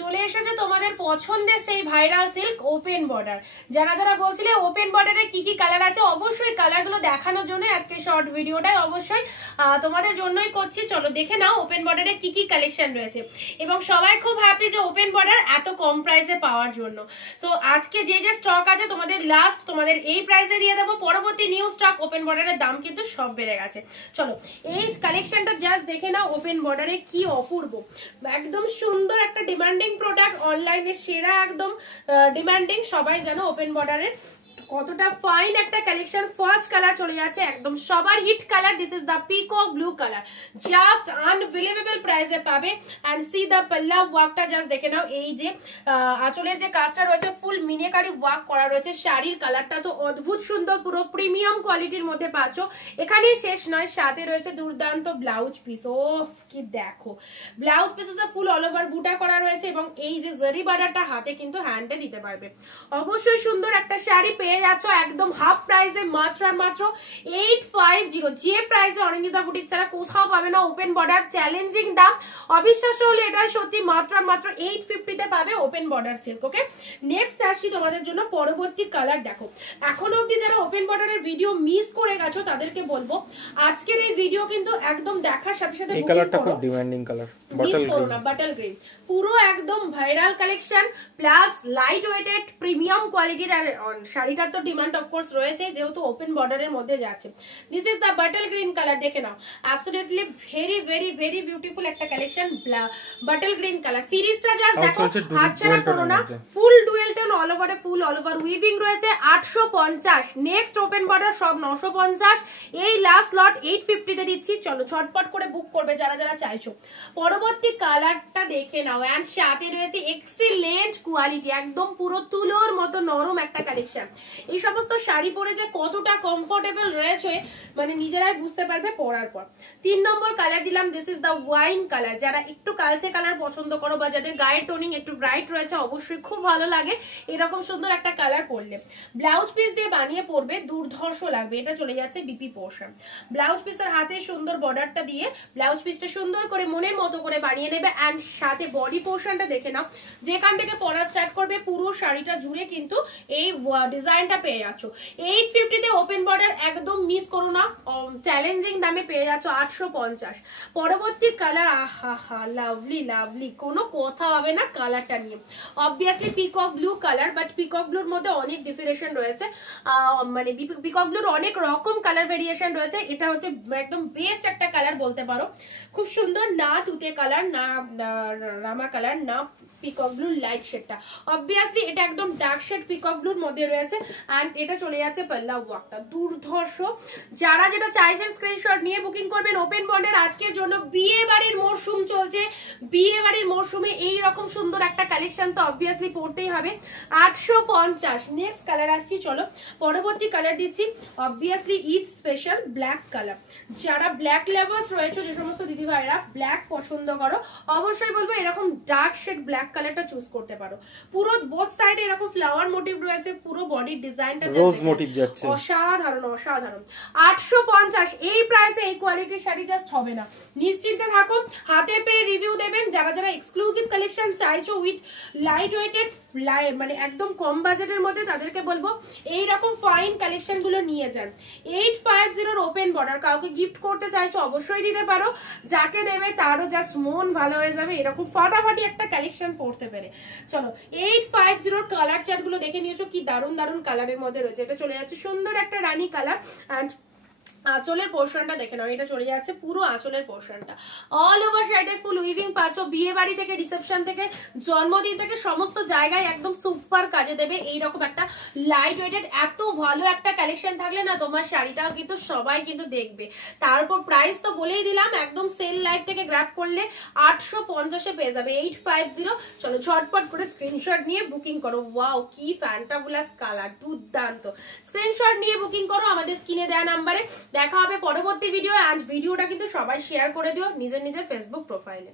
চলে এসেছে তোমাদের পছন্দের সেই ভাইরাল সিল্ক ওপেন বর্ডার। যারা যারা বলছিলে ওপেন বর্ডারের কি কি কালার আছে, অবশ্যই কালারগুলো দেখানোর জন্য আজকে শর্ট ভিডিওটাই অবশ্যই তোমাদের জন্যই করছি। চলো দেখে নাও ওপেন বর্ডারে কি কি কালেকশন রয়েছে। এবং সবাই খুব হ্যাপি যে ওপেন বর্ডার এত কম প্রাইসে পাওয়ার জন্য। সো আজকে যে যে স্টক আছে তোমাদের লাস্ট তোমাদের এই প্রাইসে দিয়ে দেবো। পরবর্তী নিউ স্টক ওপেন বর্ডারের দাম কিন্তু সব বেড়ে গেছে। চলো এই কালেকশনটা জাস্ট দেখে নাও। ওপেন বর্ডারে কি অপূর্ব, একদম সুন্দর একটা ডিমান্ডিং প্রোডাক্ট, অনলাইনে সেরা একদম ডিমান্ডিং। সবাই জানো ওপেন বর্ডারের কতটা ফাইন একটা কালেকশন। ফার্স্ট কালার চলে যাচ্ছে একদম সবার hit colour. This is the peacock blue colour, just unbelievable প্রাইসে পাবে। এন্ড সি দা পাল্লা ওয়ার্কটা জাস্ট দেখে নাও। এই যে আঁচলের যে কাজটা রয়েছে ফুল মিনিকারি ওয়ার্ক করা রয়েছে। শাড়ির কালারটা তো অদ্ভুত সুন্দর, পুরো প্রিমিয়াম কোয়ালিটির মধ্যে পাচ্ছ। এখানেই শেষ নয়, সাথে রয়েছে দুর্দান্ত ব্লাউজ পিস। ও কি দেখো, ব্লাউজ পিসে ফুল অল ওভার বুটা করা রয়েছে এবং এই যে জরি বর্ডারটা হাতে কিন্তু হ্যান্ডে দিতে পারবে। অবশ্যই সুন্দর একটা শাড়ি পেয়ে যাচ্ছ একদম হাফ প্রাইসে, মাত্র আর মাত্র 850। যে প্রাইসে অনিন্দিতা বুটিক ছাড়া কোথাও পাবে না। ওপেন বর্ডার চ্যালেঞ্জিং দাম, অবিশ্বাস্য হলে এটাই সত্যি। মাত্র আর মাত্র 850 তে পাবে ওপেন বর্ডার সিল্ক। ওকে, নেক্সট আসছি তোমাদের জন্য পরবর্তী কালার। দেখো এখনো অব্দি যারা ওপেন বর্ডারের ভিডিও মিস করে গেছো তাদেরকে বলবো আজকের এই ভিডিও কিন্তু একদম দেখার সাথে সাথে এই কালারটা খুব ডিমান্ডিং কালার, বাটল গ্রিন, পুরো একদম viral collection plus light weighted premium কোয়ালিটির। আর শাড়িটার তো ডিমান্ড অফকোর্স রয়েছে যেহেতু ওপেন বর্ডারের মধ্যে যাচ্ছে। This is the bottle green colour, দেখে নাও। Absolutely very very very beautiful একটা কালেকশন। বাটল গ্রিন কালার সিরিজটা জাস্ট দেখো, হাতছাড়া করো না। ফুল ডুয়েল টোন অল ওভারে, ফুল অল ওভার উইভিং রয়েছে। 850। নেক্সট ওপেন বর্ডার সব 950। এই লাস্ট লট 850 তে দিচ্ছি। চলো ঝটপট করে বুক করবে যারা যারা চাইছো। পরবর্তী কালারটা দেখে নাও। এন্ড সাথে রয়েছে এক্সিলেন্ট কোয়ালিটি, একদম পুরো তুলোর মতো নরম একটা কালেকশন। এই সমস্ত শাড়ি পরে যে কতটা কমফোর্টেবল রয়েছে মানে নিজেরাই বুঝতে পারবে পরার পর। 3 নম্বর কালার দিলাম। This is the wine colour. যারা একটু কালচে কালার পছন্দ করো বা যাদের গায়ের টোনিং একটু ব্রাইট রয়েছে অবশ্যই খুব ভালো লাগে এরকম সুন্দর একটা কালার পরলে। ব্লাউজ পিস দিয়ে বানিয়ে পরবে, দুর্ধর্ষ লাগবে। এটা চলে যাচ্ছে বিপি পোর্শন। ব্লাউজ পিসের হাতে সুন্দর বর্ডারটা দিয়ে ব্লাউজ পিসটা সুন্দর করে মনের মতো করে বানিয়ে নেবে। এন্ড সাথে বডি পোর্শনটা দেখে নাও। যেখান থেকে পরা স্টার্ট করবে পুরো শাড়িটা জুড়ে কিন্তু এই ডিজাইনটা পেয়ে যাচ্ছ। 850 তে ওপেন বর্ডার একদম মিস করো না। চ্যালেঞ্জিং দামে পেয়ে যাচ্ছ 850। পরবর্তী কালার, আহা লাভলি লাভলি, কোনো কথা হবে না কালারটা নিয়ে। Obviously peacock blue colour, but peacock ব্লুর মধ্যে অনেক ডিফারেন্সিয়েশন রয়েছে। মানে পিকক ব্লুর অনেক রকম কালার ভেরিয়েশন রয়েছে। এটা হচ্ছে একদম বেস্ট একটা কালার বলতে পারো। খুব সুন্দর, না তুতে কালার, না রামা কালার, না পিকক ব্লু লাইট শেডটা। অবভিয়াসলি এটা একদম ডার্ক শেড পিকক ব্লুর মধ্যে রয়েছে। এন্ড এটা চলে যাচ্ছে পাল্লা ওয়ার্কটা দুর্ধর্ষ। যারা যেটা চাইছেন স্ক্রিনশট নিয়ে বুকিং করবেন। ওপেন বন্ডের আজকের জন্য বিয়ে বাড়ির মরশুম চলছে। বিয়ে বাড়ির মরশুমে এইরকম সুন্দর একটা কালেকশন তো অবভিয়াসলি পড়তেই হবে। 850। নেক্সট কালার আসছি, চলো পরবর্তী কালার দিচ্ছি। Obviously Eid special black colour. যারা ব্ল্যাক লেভার্স রয়েছে, যে সমস্ত দিদি ভাইরা ব্ল্যাক পছন্দ করো অবশ্যই বলবো এরকম ডার্ক শেড ব্ল্যাক কালারটা চুজ করতে পারো। পুরো বোথ সাইডে এরকম ফ্লাওয়ার মোটিভ রয়েছে। পুরো বডির ডিজাইনটা রোজ মোটিভ যাচ্ছে, অসাধারণ অসাধারণ। 850। এই প্রাইসে এই কোয়ালিটির শাড়ি জাস্ট হবে না। নিশ্চিন্তে থাকো, হাতে পেয়ে রিভিউ দেবেন। যারা যারা এক্সক্লুসিভ কালেকশন চাইছো উইথ লাইট ওয়েটেড মানে একদম কম বাজেটের মধ্যে তাদেরকে বলবো এইরকম ফাইন কালেকশন গুলো নিয়ে যান। 850 ওপেন বর্ডার। কাউকে গিফট করতে চাইছো অবশ্যই দিতে পারো, যাকে দেবে তারও জাস্ট মন ভালো হয়ে যাবে এরকম ফাটাফাটি একটা কালেকশন পড়তে পেরে। চলো 850 কালার চার্ট গুলো দেখে নিয়েছো, কি দারুণ দারুণ কালারের মধ্যে রয়েছে। এটা চলে যাচ্ছে সুন্দর একটা রানী কালার। এন্ড আঁচলের পোর্শনটা দেখে নাও। এটা চলে যাচ্ছে পুরো আঁচলের পোর্শনটা অল ওভার সাইডে ফুল উইভিং পাচ্ছ। বিয়ে বাড়ি থেকে, রিসেপশন থেকে, জন্মদিন থেকে সমস্ত জায়গায় একদম সুপার কাজে দেবে এইরকম একটা লাইট ওয়েটেড। এত ভালো একটা কালেকশন থাকলে না তোমার শাড়িটাও কিন্তু সবাই কিন্তু দেখবে। তারপর প্রাইস তো বলেই দিলাম, একদম সেল লাইভ থেকে গ্র্যাব করলে 850 পেয়ে যাবে। 850। চলো ঝটপট করে স্ক্রিনশট নিয়ে বুকিং করো। ওয়াও কি ফ্যান্টাবুলাস কালার, দুর্দান্ত। স্ক্রিনশট নিয়ে বুকিং করো আমাদের স্ক্রিনে দেওয়া নাম্বারে। দেখা হবে পরবর্তী ভিডিও। আজ ভিডিওটা কিন্তু সবাই শেয়ার করে দিও নিজের নিজের ফেসবুক প্রোফাইলে।